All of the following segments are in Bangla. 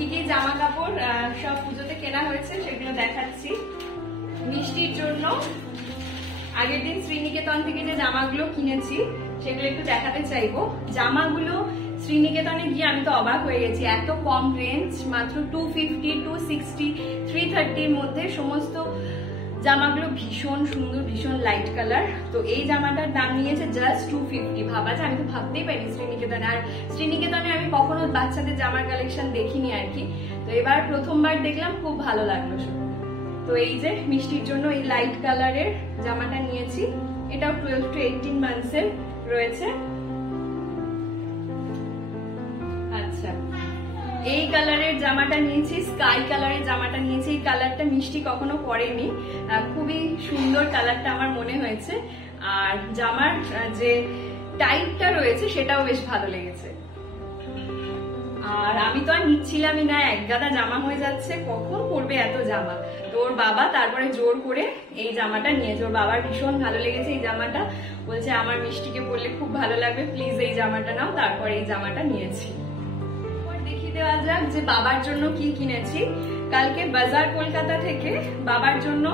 কি কি জামা কাপড় সব পুজোতে কেনা হয়েছে সেগুলো দেখাচ্ছি। মিষ্টির জন্য আগের দিন শ্রীনিকেতন থেকে যে জামাগুলো কিনেছি সেগুলো একটু দেখাতে চাইবো। জামাগুলো শ্রীনিকেতনে গিয়ে আমি তো অবাক হয়ে গেছি, এত কম রেঞ্জ, মাত্র 250, 260, 330 মধ্যে সমস্ত জামাগুলো ভীষণ সুন্দর, ভীষণ লাইট কালার। তো এই জামাটার দাম নিয়েছে জাস্ট 250। ভাবা যায়, আমি তো ভাবতেই পারিনি শ্রীনিকেতনে। আর শ্রীনিকেতনে আমি কখনো বাচ্চাদের জামার কালেকশন দেখিনি আর কি, তো এবার প্রথমবার দেখলাম, খুব ভালো লাগলো শুনে। তো এই যে মিষ্টির জন্য এই লাইট কালারের জামাটা নিয়েছি, এটাও 12 to 18 মান্থসের রয়েছে। আচ্ছা, এই কালারের জামাটা নিয়েছি, স্কাই কালারের জামাটা নিয়েছি। এই কালারটা মিষ্টি কখনো পরেনি, খুবই সুন্দর কালারটা আমার মনে হয়েছে। আর জামার যে টাইপটা রয়েছে সেটাও বেশ ভালো লেগেছে। আর আমি তো আর নিচ্ছিলামই না, এক গাদা জামা হয়ে যাচ্ছে, কখন পরবে এত জামা। তো ওর বাবা তারপরে জোর করে এই জামাটা নিয়েছে। ওর বাবার ভীষণ ভালো লেগেছে এই জামাটা, বলছে আমার মিষ্টিকে পরলে খুব ভালো লাগবে, প্লিজ এই জামাটা নাও। তারপর এই জামাটা নিয়েছি। দেখিয়ে দেওয়া যাক যে বাবার জন্য কি কিনেছি। কালকে বাজার কলকাতা থেকে বাবার জন্য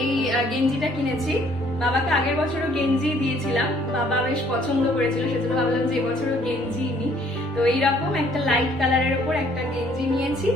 এই গেঞ্জিটা কিনেছি। বাবাকে আগের বছরও গেঞ্জি দিয়েছিলাম, বাবা বেশ পছন্দ করেছিল, সেজন্য ভাবলাম যে এবছরও গেঞ্জি নিই। তো এইরকম একটা লাইট কালারের উপর একটা গেঞ্জি নিয়েছি।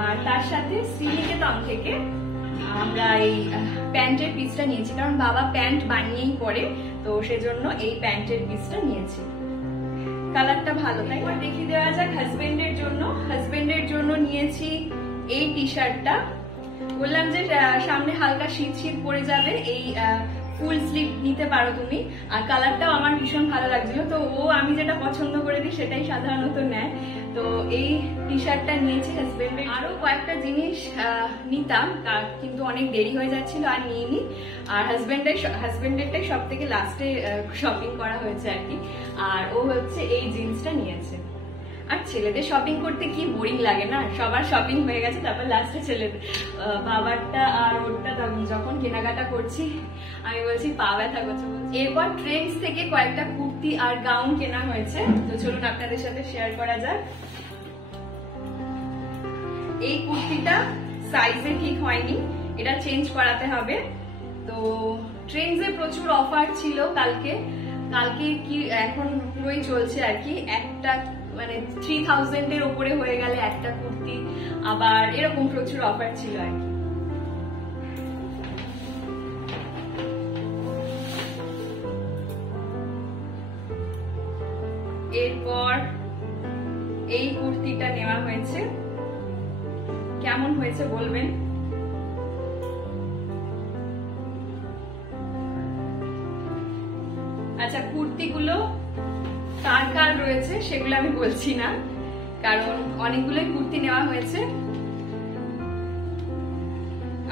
আর তার সাথে শ্রীনিকেতন থেকে আমরা এই প্যান্টের পিসটা নিয়েছি, কারণ বাবা প্যান্ট বানিয়েই পরে, তো সেজন্য এই প্যান্টের পিসটা নিয়েছি। কালারটা ভালো, তাই দেখিয়ে দেওয়া যাক হাজবেন্ডের জন্য। হাজবেন্ডের জন্য নিয়েছি এই টি শার্টটা। বললাম যে সামনে হালকা শীত শীত পড়ে যাবে, এই ফুল স্লিভ নিতে পারো তুমি। আর কালারটাও আমার ভীষণ ভালো লাগছিল, তো ও আমি যেটা পছন্দ করে দিই সেটাই সাধারণত নেয়। তো এই টি শার্টটা নিয়েছি হাজবেন্ডের। আরো কয়েকটা জিনিস নিতাম, কিন্তু অনেক দেরি হয়ে যাচ্ছিল আর নিইনি। আর হাজবেন্ডেরটাই সব থেকে লাস্টে শপিং করা হয়েছে আর কি। আর ও হচ্ছে এই জিন্সটা নিয়েছে। আর ছেলেদের শপিং করতে কি বোরিং লাগে না, সবার শপিং হয়ে গেছে, তারপর লাস্টে ছেলেদের বাবারটা আর ওরটা যখন কেনাকাটা করছি আমি বলছি পা ব্যথা করছে। এরপর ট্রেন্ডস থেকে কয়েকটা কুর্তি আর গাউন কেনা হয়েছে, তো চলুন আপনাদের সাথে শেয়ার করা যাক। এই কুর্তিটা সাইজে ঠিক হয়নি, এটা চেঞ্জ করাতে হবে। তো ট্রেন্ডসে প্রচুর অফার ছিল কালকে কি এখন পুরোই চলছে আর কি। একটা মানে 3000 এর উপরে হয়ে গেলে একটা কুর্তি, আবার এরকম প্রচুর অফার ছিল আর কি। এরপর এই কুর্তিটা নেওয়া হয়েছে, কেমন হয়েছে বলবেন। আচ্ছা, কুর্তিগুলো কার কার রয়েছে সেগুলো আমি বলছি না, কারণ অনেকগুলোই কুর্তি নেওয়া হয়েছে।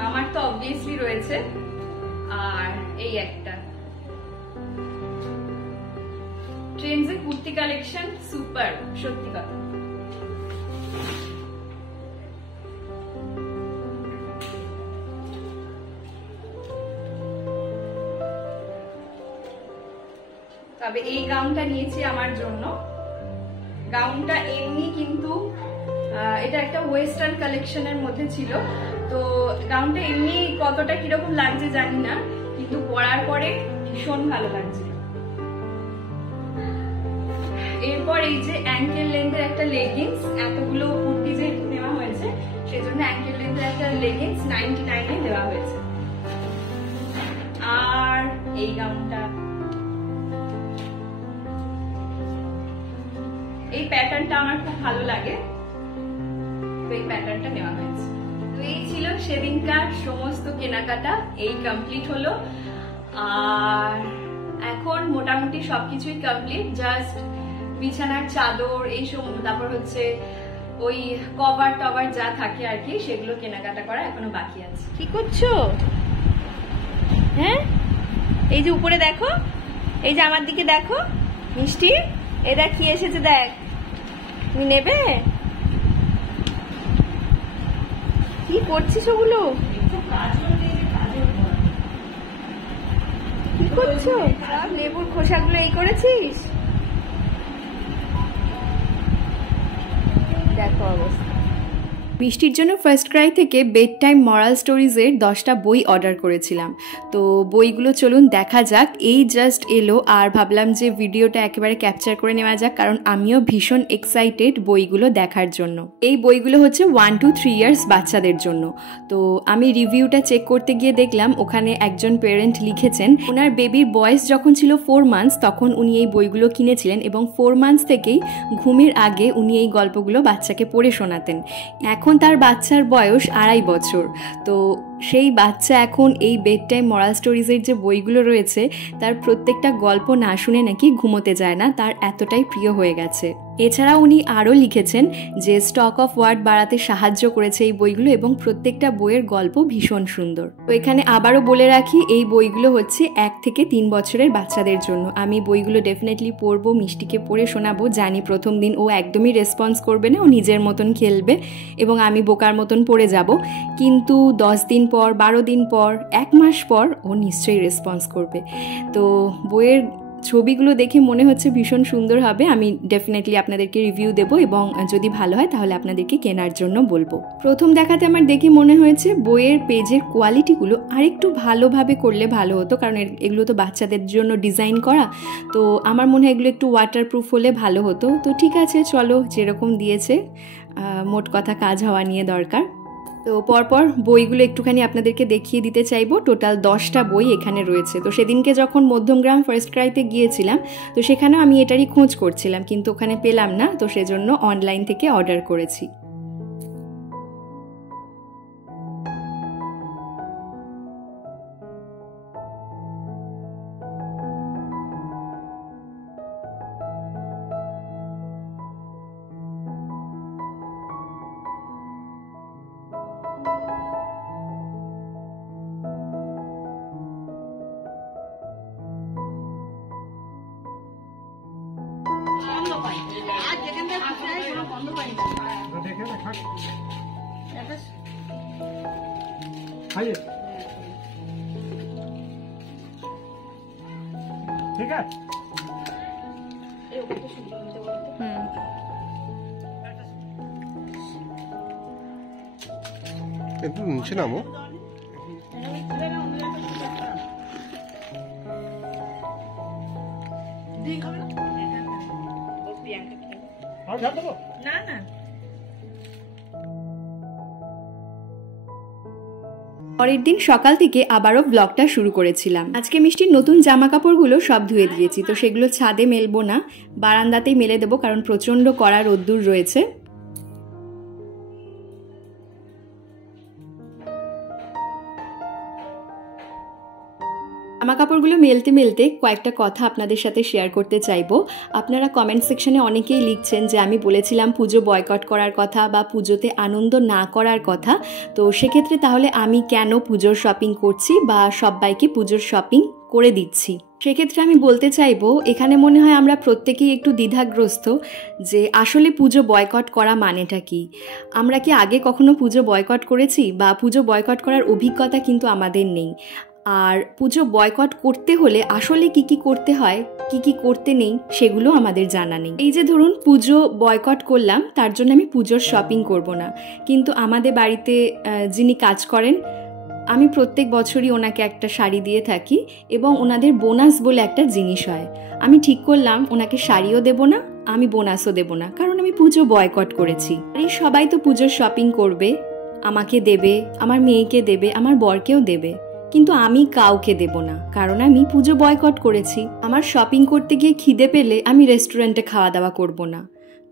আমার তো অবভিয়াসলি রয়েছে, আর এই একটা ট্রেন্ডসের কুর্তি কালেকশন সুপার, সত্যি কথা। তবে এই গাউনটা নিয়েছি আমার জন্য। গাউনটা এমনি কিন্তু এটা একটা ওয়েস্টার্ন কালেকশনের মধ্যে ছিল, তো গাউনটা এমনি কতটা কিরকম লাগছে জানি না, কিন্তু পরার পরে ভীষণ ভালো লাগছে। এরপর এই যে অ্যাঙ্কেল লেন্থের একটা লেগিংস, এতগুলো কুর্তি যেহেতু নেওয়া হয়েছে সেজন্য অ্যাঙ্কেল লেন্থের একটা লেগিংস 99 এ দেওয়া হয়েছে। আর এই গাউনটা, এই প্যাটার্নটা আমার খুব ভালো লাগে, তো এই প্যাটার্নটা নেওয়া হয়েছে। তো এই ছিল সেদিনকার সমস্ত কেনাকাটা, এই কমপ্লিট হলো। আর এখন মোটামুটি সবকিছুই কমপ্লিট, জাস্ট বিছানার চাদর এই সব, তারপর হচ্ছে ওই কভার টভার যা থাকে আর কি, সেগুলো কেনাকাটা করা এখনো বাকি আছে। কি করছো? হ্যাঁ, এই যে উপরে দেখো, এই যে আমার দিকে দেখো মিষ্টি, এটা কি এসেছে দেখ, তুমি নেবে? কি করছিস ওগুলো? কি করছো? সব লেবুর খোসাগুলো এই করেছিস? দেখো অবস্থা। মিষ্টির জন্য ফার্স্ট ক্রাই থেকে বেড টাইম মরাল স্টোরিজের 10টা বই অর্ডার করেছিলাম। তো বইগুলো চলুন দেখা যাক। এই জাস্ট এলো আর ভাবলাম যে ভিডিওটা একেবারে ক্যাপচার করে নেওয়া যাক, কারণ আমিও ভীষণ এক্সাইটেড বইগুলো দেখার জন্য। এই বইগুলো হচ্ছে 1 to 3 ইয়ার্স বাচ্চাদের জন্য। তো আমি রিভিউটা চেক করতে গিয়ে দেখলাম ওখানে একজন পেরেন্ট লিখেছেন ওনার বেবির বয়স যখন ছিল 4 মান্থস তখন উনি এই বইগুলো কিনেছিলেন এবং 4 মান্থস থেকেই ঘুমের আগে উনি এই গল্পগুলো বাচ্চাকে পড়ে শোনাতেন। এখন তার বাচ্চার বয়স 2.5 বছর। তো সেই বাচ্চা এখন এই বেড টাইম মরাল স্টোরিজের যে বইগুলো রয়েছে তার প্রত্যেকটা গল্প না শুনে নাকি ঘুমোতে যায় না, তার এতটাই প্রিয় হয়ে গেছে। এছাড়া উনি আরও লিখেছেন যে স্টক অফ ওয়ার্ড বাড়াতে সাহায্য করেছে এই বইগুলো এবং প্রত্যেকটা বইয়ের গল্প ভীষণ সুন্দর। তো এখানে আবারও বলে রাখি এই বইগুলো হচ্ছে 1 থেকে 3 বছরের বাচ্চাদের জন্য। আমি বইগুলো ডেফিনেটলি পড়বো, মিষ্টিকে পড়ে শোনাবো। জানি প্রথম দিন ও একদমই রেসপন্স করবে না, ও নিজের মতন খেলবে এবং আমি বোকার মতন পড়ে যাব, কিন্তু 10 দিন পর, 12 দিন পর, 1 মাস পর ও নিশ্চয়ই রেসপন্স করবে। তো বইয়ের ছবিগুলো দেখে মনে হচ্ছে ভীষণ সুন্দর হবে। আমি ডেফিনেটলি আপনাদেরকে রিভিউ দেবো এবং যদি ভালো হয় তাহলে আপনাদেরকে কেনার জন্য বলবো। প্রথম দেখাতে আমার দেখে মনে হয়েছে বইয়ের পেজের কোয়ালিটিগুলো আরেকটু ভালোভাবে করলে ভালো হতো, কারণ এগুলো তো বাচ্চাদের জন্য ডিজাইন করা। তো আমার মনে হয় এগুলো একটু ওয়াটারপ্রুফ হলে ভালো হতো। তো ঠিক আছে, চলো যেরকম দিয়েছে, মোট কথা কাজ হওয়া নিয়ে দরকার। তো পরপর বইগুলো একটুখানি আপনাদেরকে দেখিয়ে দিতে চাইবো। টোটাল 10টা বই এখানে রয়েছে। তো সেদিনকে যখন মধ্যমগ্রাম ফার্স্ট ক্রাইতে গিয়েছিলাম তো সেখানেও আমি এটারই খোঁজ করছিলাম, কিন্তু ওখানে পেলাম না, তো সেজন্য অনলাইন থেকে অর্ডার করেছি। ठीक है একটু নিচে নামো। না না পরের দিন সকাল থেকে আবারও ব্লগটা শুরু করেছিলাম। আজকে মিষ্টির নতুন জামা কাপড়গুলো সব ধুয়ে দিয়েছি, তো সেগুলো ছাদে মেলবো না, বারান্দাতেই মেলে দেবো, কারণ প্রচণ্ড কড়া রোদ্দুর রয়েছে। জামা কাপড়গুলো মেলতে মেলতে কয়েকটা কথা আপনাদের সাথে শেয়ার করতে চাইবো। আপনারা কমেন্ট সেকশনে অনেকেই লিখছেন যে আমি বলেছিলাম পুজো বয়কট করার কথা বা পুজোতে আনন্দ না করার কথা। তো সেক্ষেত্রে তাহলে আমি কেন পুজোর শপিং করছি বা সবাইকে পুজোর শপিং করে দিচ্ছি? সেক্ষেত্রে আমি বলতে চাইবো এখানে মনে হয় আমরা প্রত্যেকেই একটু দ্বিধাগ্রস্ত যে আসলে পুজো বয়কট করা মানেটা কি। আমরা কি আগে কখনো পুজো বয়কট করেছি? বা পুজো বয়কট করার অভিজ্ঞতা কিন্তু আমাদের নেই। আর পুজো বয়কট করতে হলে আসলে কি কি করতে হয়, কি কি করতে নেই সেগুলো আমাদের জানা নেই। এই যে ধরুন পুজো বয়কট করলাম, তার জন্য আমি পুজোর শপিং করব না, কিন্তু আমাদের বাড়িতে যিনি কাজ করেন আমি প্রত্যেক বছরই ওনাকে একটা শাড়ি দিয়ে থাকি এবং ওনাদের বোনাস বলে একটা জিনিস হয়। আমি ঠিক করলাম ওনাকে শাড়িও দেব না, আমি বোনাসও দেব না, কারণ আমি পুজো বয়কট করেছি। এই সবাই তো পুজোর শপিং করবে, আমাকে দেবে, আমার মেয়েকে দেবে, আমার বরকেও দেবে, কিন্তু আমি কাউকে দেব না, কারণ আমি পুজো বয়কট করেছি। আমার শপিং করতে গিয়ে খিদে পেলে আমি রেস্টুরেন্টে খাওয়া দাওয়া করব না,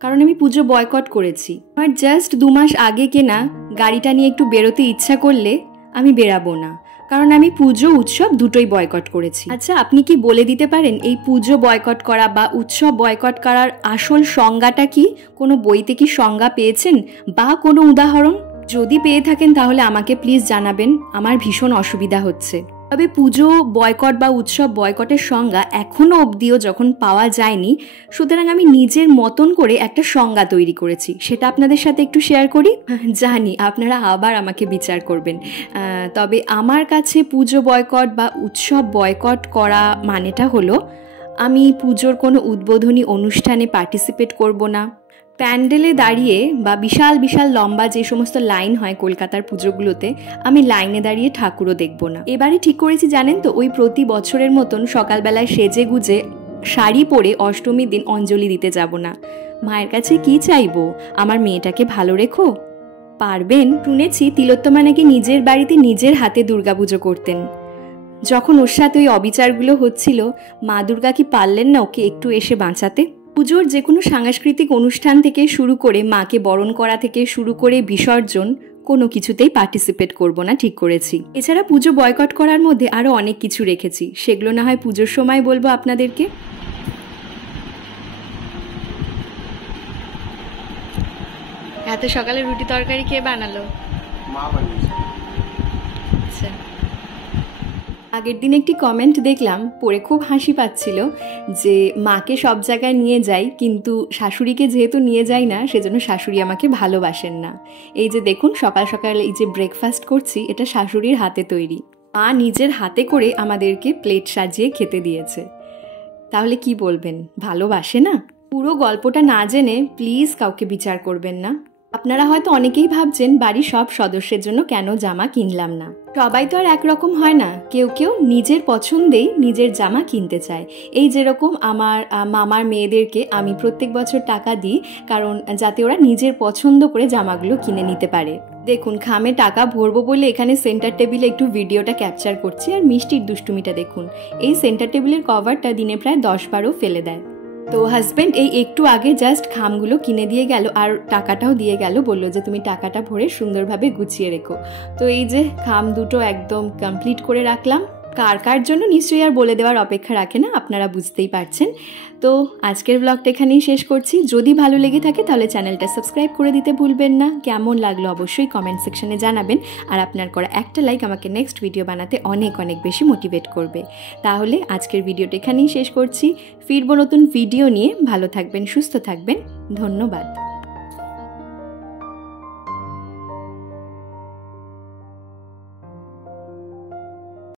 কারণ আমি পুজো বয়কট করেছি। আমার জাস্ট 2 মাস আগে কেনা গাড়িটা নিয়ে একটু বেরোতে ইচ্ছা করলে আমি বেরাবো না, কারণ আমি পুজো উৎসব দুটোই বয়কট করেছি। আচ্ছা, আপনি কি বলে দিতে পারেন এই পুজো বয়কট করা বা উৎসব বয়কট করার আসল সংজ্ঞাটা কি? কোনো বইতে কি সংজ্ঞা পেয়েছেন বা কোনো উদাহরণ? যদি পেয়ে থাকেন তাহলে আমাকে প্লিজ জানাবেন, আমার ভীষণ অসুবিধা হচ্ছে। তবে পুজো বয়কট বা উৎসব বয়কটের সংজ্ঞা এখনও অবধিও যখন পাওয়া যায়নি, সুতরাং আমি নিজের মতন করে একটা সংজ্ঞা তৈরি করেছি, সেটা আপনাদের সাথে একটু শেয়ার করি। জানি আপনারা আবার আমাকে বিচার করবেন, তবে আমার কাছে পুজো বয়কট বা উৎসব বয়কট করা মানেটা হলো আমি পুজোর কোনো উদ্বোধনী অনুষ্ঠানে পার্টিসিপেট করব না, প্যান্ডেলে দাঁড়িয়ে বা বিশাল বিশাল লম্বা যে সমস্ত লাইন হয় কলকাতার পুজোগুলোতে, আমি লাইনে দাঁড়িয়ে ঠাকুরও দেখব না। এবারে ঠিক করেছি জানেন তো, ওই প্রতি বছরের মতন সকালবেলায় সেজে গুজে শাড়ি পরে অষ্টমীর দিন অঞ্জলি দিতে যাব না। মায়ের কাছে কি চাইবো? আমার মেয়েটাকে ভালো রেখো। পারবেন? শুনেছি তিলোত্তমা নাকি নিজের বাড়িতে নিজের হাতে দুর্গাপুজো করতেন। যখন ওর সাথে ওই অবিচারগুলো হচ্ছিল, মা দুর্গা কি পারলেন না ওকে একটু এসে বাঁচাতে? পুজোর যে কোনো সাংস্কৃতিক অনুষ্ঠান থেকে শুরু করে মাকে বরণ করা থেকে শুরু করে বিসর্জন, কোনো কিছুতেই পার্টিসিপেট করব না ঠিক করেছি। এছাড়া পুজো বয়কট করার মধ্যে আরও অনেক কিছু রেখেছি, সেগুলো না হয় পুজোর সময় বলবো আপনাদেরকে। এত সকালে রুটি তরকারি কে বানালো? মা বানিয়েছে। আচ্ছা, আগের দিন একটি কমেন্ট দেখলাম, পড়ে খুব হাসি পাচ্ছিল, যে মাকে সব জায়গায় নিয়ে যাই কিন্তু শাশুড়িকে যেহেতু নিয়ে যাই না, সেজন্য শাশুড়ি আমাকে ভালোবাসেন না। এই যে দেখুন সকাল সকাল এই যে ব্রেকফাস্ট করছি, এটা শাশুড়ির হাতে তৈরি। মা নিজের হাতে করে আমাদেরকে প্লেট সাজিয়ে খেতে দিয়েছে। তাহলে কি বলবেন, ভালোবাসে না? পুরো গল্পটা না জেনে প্লিজ কাউকে বিচার করবেন না। আপনারা হয়তো অনেকেই ভাবছেন বাড়ির সব সদস্যের জন্য কেন জামা কিনলাম না। সবাই তো আর একরকম হয় না, কেউ কেউ নিজের পছন্দেই নিজের জামা কিনতে চায়। এই যেরকম আমার মামার মেয়েদেরকে আমি প্রত্যেক বছর টাকা দিই, কারণ যাতে ওরা নিজের পছন্দ করে জামাগুলো কিনে নিতে পারে। দেখুন খামে টাকা ভরবো বলে এখানে সেন্টার টেবিলে একটু ভিডিওটা ক্যাপচার করছি, আর মিষ্টির দুষ্টুমিটা দেখুন। এই সেন্টার টেবিলের কভারটা দিনে প্রায় 10-12 ফেলে দেয়। তো হাজব্যান্ড এই একটু আগে জাস্ট খামগুলো কিনে দিয়ে গেল, আর টাকাটাও দিয়ে গেল, বললো যে তুমি টাকাটা ভরে সুন্দরভাবে গুছিয়ে রেখো। তো এই যে খাম দুটো একদম কমপ্লিট করে রাখলাম। কার কার জন্য নিশ্চয়ই আর বলে দেওয়ার অপেক্ষা রাখে না, আপনারা বুঝতেই পারছেন। তো আজকের ব্লগটা এখানেই শেষ করছি। যদি ভালো লেগে থাকে তাহলে চ্যানেলটা সাবস্ক্রাইব করে দিতে ভুলবেন না। কেমন লাগলো অবশ্যই কমেন্ট সেকশনে জানাবেন, আর আপনার করা একটা লাইক আমাকে নেক্সট ভিডিও বানাতে অনেক অনেক বেশি মোটিভেট করবে। তাহলে আজকের ভিডিওটা এখানেই শেষ করছি। ফিরবো নতুন ভিডিও নিয়ে। ভালো থাকবেন, সুস্থ থাকবেন, ধন্যবাদ।